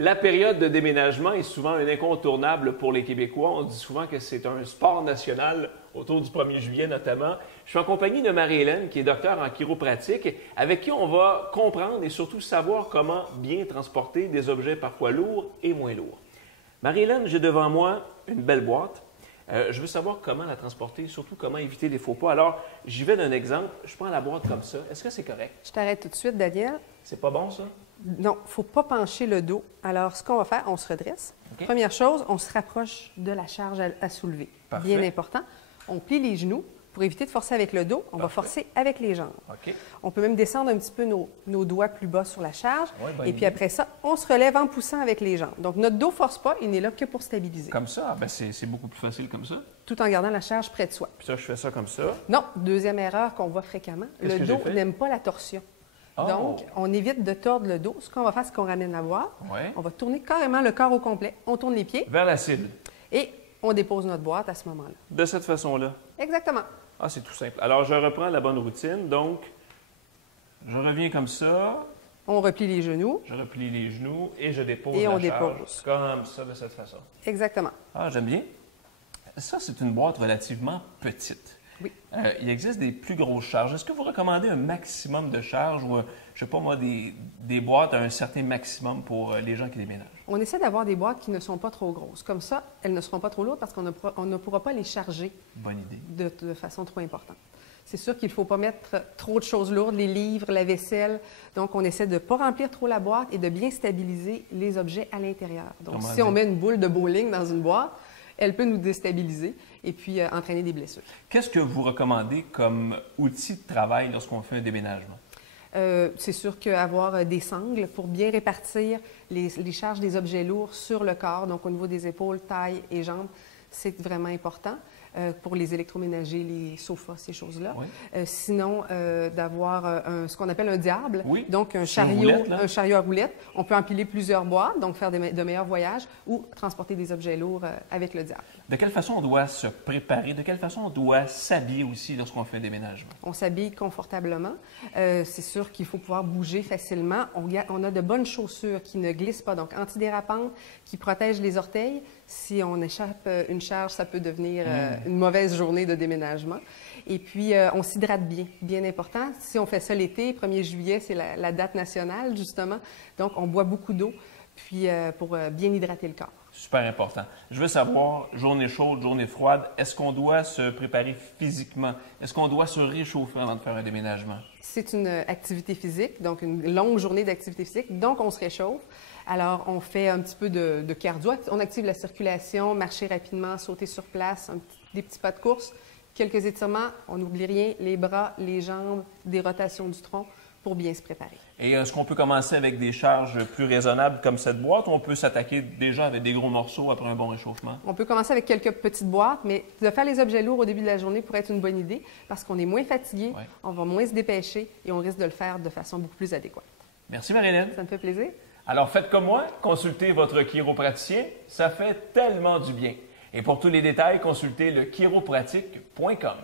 La période de déménagement est souvent un incontournable pour les Québécois. On dit souvent que c'est un sport national autour du 1er juillet notamment. Je suis en compagnie de Marie-Hélène, qui est docteure en chiropratique, avec qui on va comprendre et surtout savoir comment bien transporter des objets parfois lourds et moins lourds. Marie-Hélène, j'ai devant moi une belle boîte. Je veux savoir comment la transporter, surtout comment éviter les faux pas. Alors, j'y vais d'un exemple. Je prends la boîte comme ça. Est-ce que c'est correct? Je t'arrête tout de suite, Daniel. C'est pas bon, ça? Non, il ne faut pas pencher le dos. Alors, ce qu'on va faire, on se redresse. OK. Première chose, on se rapproche de la charge à soulever. Parfait. Bien important. On plie les genoux. Pour éviter de forcer avec le dos, on va forcer avec les jambes. OK. On peut même descendre un petit peu nos doigts plus bas sur la charge. Ouais, bonne et puis idée. après ça, on se relève en poussant avec les jambes. Donc, notre dos ne force pas, il n'est là que pour stabiliser. Comme ça? Ben c'est beaucoup plus facile comme ça. Tout en gardant la charge près de soi. Puis ça, je fais ça comme ça. Non, deuxième erreur qu'on voit fréquemment, Qu'est-ce le que j'ai dos fait? n'aime pas la torsion. Oh. Donc, on évite de tordre le dos. Ce qu'on va faire, c'est qu'on ramène la boîte. Ouais. On va tourner carrément le corps au complet. On tourne les pieds Vers la cible. et on dépose notre boîte à ce moment-là. De cette façon-là. Exactement. Ah, c'est tout simple. Alors, je reprends la bonne routine. Donc, je reviens comme ça, On replie les genoux. je replie les genoux et je dépose Et la on charge dépose. comme ça, de cette façon. Exactement. Ah, j'aime bien. Ça, c'est une boîte relativement petite. Oui. Il existe des plus grosses charges. Est-ce que vous recommandez un maximum de charges ou, je sais pas moi, des boîtes à un certain maximum pour les gens qui déménagent? On essaie d'avoir des boîtes qui ne sont pas trop grosses. Comme ça, elles ne seront pas trop lourdes parce qu'on ne pourra pas les charger Bonne idée. de façon trop importante. C'est sûr qu'il ne faut pas mettre trop de choses lourdes, les livres, la vaisselle. Donc, on essaie de ne pas remplir trop la boîte et de bien stabiliser les objets à l'intérieur. Donc, Comment si on dire? met une boule de bowling dans une boîte, elle peut nous déstabiliser et puis entraîner des blessures. Qu'est-ce que vous recommandez comme outil de travail lorsqu'on fait un déménagement? C'est sûr qu'avoir des sangles pour bien répartir les charges des objets lourds sur le corps, donc au niveau des épaules, taille et jambes, c'est vraiment important. Pour les électroménagers, les sofas, ces choses-là. Oui. Sinon, d'avoir ce qu'on appelle un diable, Oui. donc un C'est une chariot, roulette, là. un chariot à roulettes. On peut empiler plusieurs boîtes, donc faire de meilleurs voyages ou transporter des objets lourds avec le diable. De quelle façon on doit se préparer? De quelle façon on doit s'habiller aussi lorsqu'on fait un déménagement? On s'habille confortablement. C'est sûr qu'il faut pouvoir bouger facilement. On a de bonnes chaussures qui ne glissent pas, donc antidérapantes, qui protègent les orteils. Si on échappe une charge, ça peut devenir une mauvaise journée de déménagement. Et puis, on s'hydrate bien, bien important. Si on fait ça l'été, 1er juillet, c'est la date nationale, justement. Donc, on boit beaucoup d'eau puis pour bien hydrater le corps. Super important. Je veux savoir, journée chaude, journée froide, est-ce qu'on doit se préparer physiquement? Est-ce qu'on doit se réchauffer avant de faire un déménagement? C'est une activité physique, donc une longue journée d'activité physique, donc on se réchauffe. Alors, on fait un petit peu de cardio, on active la circulation, marcher rapidement, sauter sur place, des petits pas de course, quelques étirements, on n'oublie rien, les bras, les jambes, des rotations du tronc pour bien se préparer. Et est-ce qu'on peut commencer avec des charges plus raisonnables comme cette boîte ou on peut s'attaquer déjà avec des gros morceaux après un bon réchauffement? On peut commencer avec quelques petites boîtes, mais de faire les objets lourds au début de la journée pourrait être une bonne idée parce qu'on est moins fatigué, Ouais. on va moins se dépêcher et on risque de le faire de façon beaucoup plus adéquate. Merci Marie-Hélène. Ça me fait plaisir. Alors faites comme moi, consultez votre chiropraticien, ça fait tellement du bien. Et pour tous les détails, consultez le chiropratique.com.